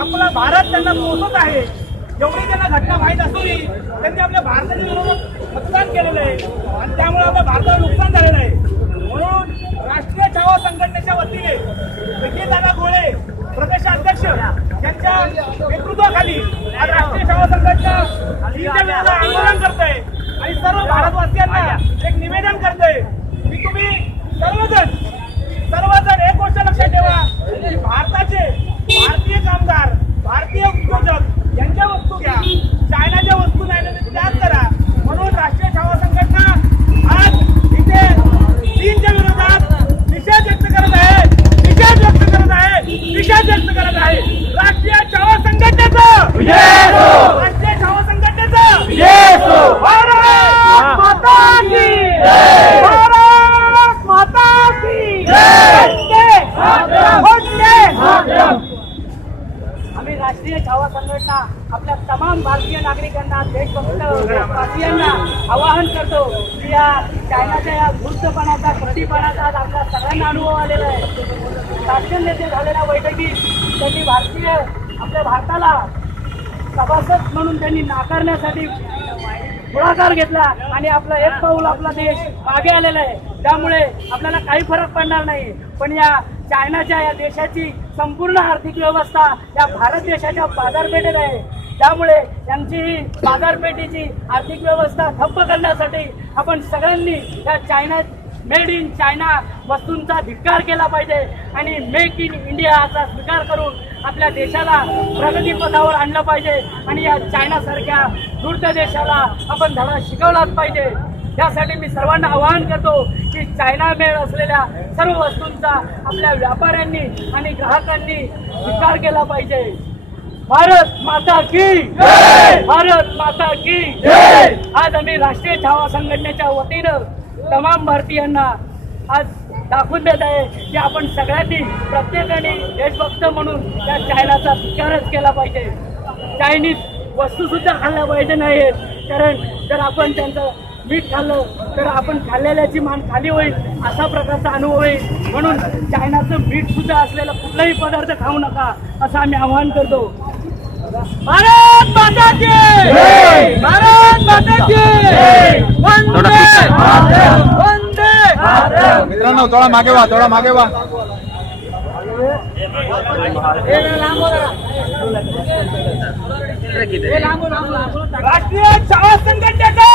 आपला भारत त्यांना पोहोचत आहे, एवढी त्यांना घटना माहीत असूनही त्यांनी आपल्या भारताच्या विरोधात मतदान केलेलं आहे आणि त्यामुळे आपल्या भारताला नुकसान झालेलं आहे. म्हणून राष्ट्रीय छावा संघटनेच्या वतीने विजयदादा गोळे प्रदेशाध्यक्ष यांच्या नेतृत्वाखाली आज राष्ट्रीय छावा संघटना चीनच्या विरोधात आंदोलन करते आणि सर्व भारतवासियांना एक निवेदन करते की तुम्ही सर्वजण एक गोष्ट लक्षात ठेवा की भारतीय कामगार, भारतीय उद्योजक यांच्या वस्तू घ्या, चायनाच्या वस्तू नाही त्याग करा. म्हणून राष्ट्रीय छावा संघटना आज इथे चीनच्या विरोधात निषेध व्यक्त करत आहे. राष्ट्रीय छावा संघटनेचा राष्ट्रीय छावा संघटनेचा भारत माता की जय, भारत माता की जय. आम्ही राष्ट्रीय छावा संघटना आपल्या तमाम भारतीय नागरिकांना, देशभक्तवासियांना आवाहन करतो की या चायनाच्या या धूर्तपणाचा, कृतीपणाचा आज आपल्या सगळ्यांना अनुभव आलेला आहे. राष्ट्रीय नेते झालेल्या बैठकीत त्यांनी आपल्या भारताला सभासद म्हणून त्यांनी नाकारण्यासाठी पुढाकार घेतला आणि आपला एक पाऊल आपला देश मागे आलेला आहे. त्यामुळे आपल्याला काही फरक पडणार नाही. पण या चायनाच्या या देशाची संपूर्ण आर्थिक व्यवस्था या भारत देशाच्या बाजारपेठेत आहे. त्यामुळे यांची बाजारपेठेची आर्थिक व्यवस्था ठप्प करण्यासाठी आपण सगळ्यांनी या मेड इन चायना वस्तूंचा धिक्कार केला पाहिजे आणि मेक इन इंडियाचा स्वीकार करून आपल्या देशाला प्रगतीपथावर आणलं पाहिजे आणि या चायनासारख्या धूर्त देशाला आपण धडा शिकवलाच पाहिजे. त्यासाठी मी सर्वांना आवाहन करतो की चायना मेड असलेल्या सर्व वस्तूंचा आपल्या व्यापाऱ्यांनी आणि ग्राहकांनी स्वीकार केला पाहिजे. भारत माता की जय, भारत माता की जय. आज आम्ही राष्ट्रीय छावा संघटनेच्या वतीनं तमाम भारतीयांना आज दाखवून देत आहे की आपण सगळ्यांनी प्रत्येकाने देशभक्त म्हणून त्या चायनाचा स्वीकारच केला पाहिजे. चायनीज वस्तू सुद्धा खाल्ल्या पाहिजे नाहीत, कारण जर आपण त्यांचं मीठ खाल्लं तर आपण खाल्लेल्याची मान खाली होईल असा प्रकारचा अनुभव होईल. म्हणून चायनाचं मीठ सुद्धा असलेला कुठलाही पदार्थ खाऊ नका असं आम्ही आवाहन करतो. भारत माता की जय, भारत माता की जय. वंदे भारत. मित्रांनो थोडा मागे वा. राष्ट्रीय छावा संघटनेचा